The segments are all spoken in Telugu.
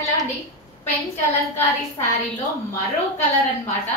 హలో అండి, పెన్ కలంకారీ శారీలో మరో కలర్ అన్నమాట.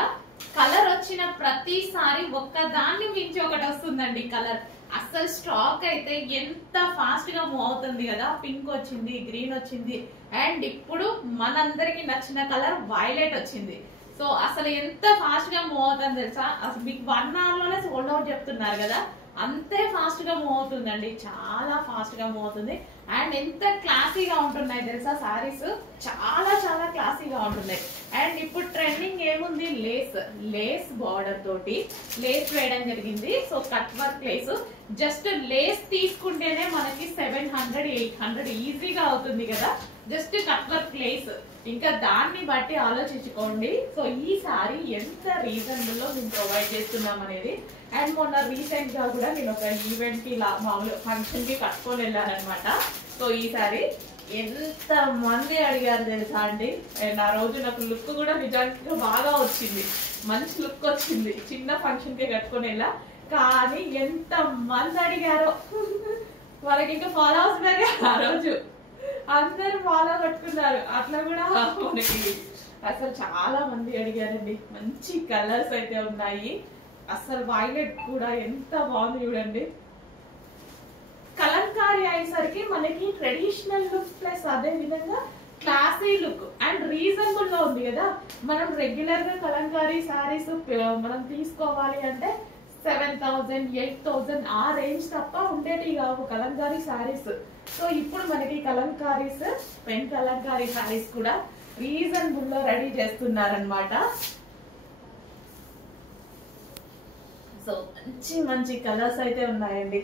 కలర్ వచ్చిన ప్రతిసారి ఒక్కదాన్ని మించి ఒకటి వస్తుందండి. కలర్ అసలు స్టాక్ అయితే ఎంత ఫాస్ట్ గా మూవ్ అవుతుంది కదా. పింక్ వచ్చింది, గ్రీన్ వచ్చింది, అండ్ ఇప్పుడు మనందరికి నచ్చిన కలర్ వైలెట్ వచ్చింది. సో అసలు ఎంత ఫాస్ట్ గా మూవ్ అవుతుంది తెలుసా. అసలు మీకు 1 hour లోనే సోల్డ్ అవుట్ చెప్తున్నారు కదా, అంతే ఫాస్ట్ గా మూవ్ అవుతుందండి. చాలా ఫాస్ట్ గా మూవ్ అవుతుంది. అండ్ ఎంత క్లాసీగా ఉంటున్నాయి తెలుసా సారీస్, చాలా చాలా క్లాసీగా ఉంటున్నాయి. అండ్ ఇప్పుడు ట్రెండింగ్ ఏముంది, లేస్ లేస్ బార్డర్ తోటి లేస్ వేయడం జరిగింది. So cut work lace, just lace తీసుకుంటేనే మనకి 700 800 ఈజీగా అవుతుంది కదా. జస్ట్ కట్ వర్క్ లేస్, ఇంకా దాన్ని బట్టి ఆలోచించుకోండి. సో ఈ సారీ ఎంత రీజనబుల్ లో మేము ప్రొవైడ్ చేస్తున్నాం అనేది. అండ్ మొన్న రీసెంట్ గా కూడా నేను ఒక ఈవెంట్ కి మామూలు ఫంక్షన్ కి కట్టుకొని వెళ్ళానమాట. సో ఈ సారీ ఎంత మంది అడిగారు తెలుసా అండి. అండ్ ఆ రోజు నాకు లుక్ కూడా నిజానికి బాగా వచ్చింది, మంచి లుక్ వచ్చింది. చిన్న ఫంక్షన్ కి కట్టుకొని వెళ్ళా, కానీ ఎంత మంది అడిగారో. వాళ్ళకి ఇంకా ఫాలోవర్స్ పెరిగారు ఆ రోజు, అందరు ఫాలో కట్టుకున్నారు. అట్లా కూడా మనకి అసలు చాలా మంది అడిగారండి. మంచి కలర్స్ అయితే ఉన్నాయి. అసలు వైలెట్ కూడా ఎంత బాగుంది చూడండి. కలంకారీ అయ్యేసరికి మనకి ట్రెడిషనల్ లుక్ ప్లస్ అదే విధంగా క్లాసీ లుక్ అండ్ రీజనబుల్ లో ఉంది కదా. మనం రెగ్యులర్ గా కలంకారీ సారీస్ మనం తీసుకోవాలి అంటే 7000 8000 ఆ రేంజ్ తప్ప ఉండేటి కావు కలంకారీ సారీస్. సో ఇప్పుడు మనకి కలంకారీస్, పెన్ కలంకారీ సారీస్ కూడా రీజనబుల్ లో రెడీ చేస్తున్నారనమాట. సో మంచి మంచి కలర్స్ అయితే ఉన్నాయండి.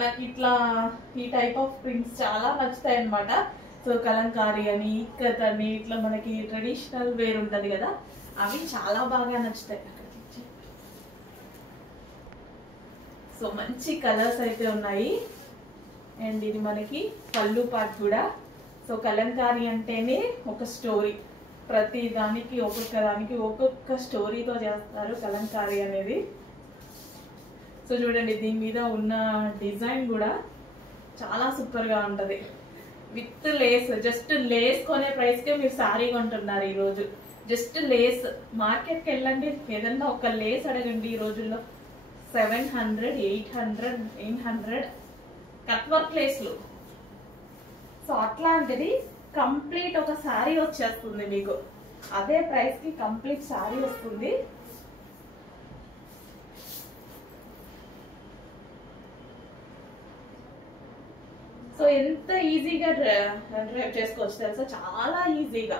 నాకు ఇట్లా ఈ టైప్ ఆఫ్ ప్రింట్స్ చాలా నచ్చుతాయి అనమాట. సో కలంకారీ అని, ఇక్కత్ అని, ఇట్లా మనకి ట్రెడిషనల్ వేర్ ఉంటది కదా, అవి చాలా బాగా నచ్చుతాయి. సో మంచి కలర్స్ అయితే ఉన్నాయి. అండ్ ఇది మనకి పళ్ళు పార్ట్ కూడా. సో కలంకారీ అంటేనే ఒక స్టోరీ, ప్రతి దానికి ఒక్కొక్క దానికి ఒక్కొక్క స్టోరీతో చేస్తారు కలంకారీ అనేది. సో చూడండి, దీని మీద ఉన్న డిజైన్ కూడా చాలా సూపర్ గా ఉంటది. విత్ లేస్, జస్ట్ లేస్ కొనే ప్రైస్ కే మీరు సారీ కొంటున్నారు ఈ రోజు. జస్ట్ లేస్ మార్కెట్ కి వెళ్ళండి, ఏదన్నా ఒక లేస్ అడగండి ఈ రోజుల్లో 700 800 900 కట్ వర్క్ లేస్లు. సో అట్లాంటిది కంప్లీట్ ఒక సారీ వచ్చేస్తుంది మీకు. అదే ప్రైస్ కి కంప్లీట్ సారీ వస్తుంది. సో ఎంత ఈజీగా డ్రైవ్ చేసుకోవచ్చు తెలుసా, చాలా ఈజీగా.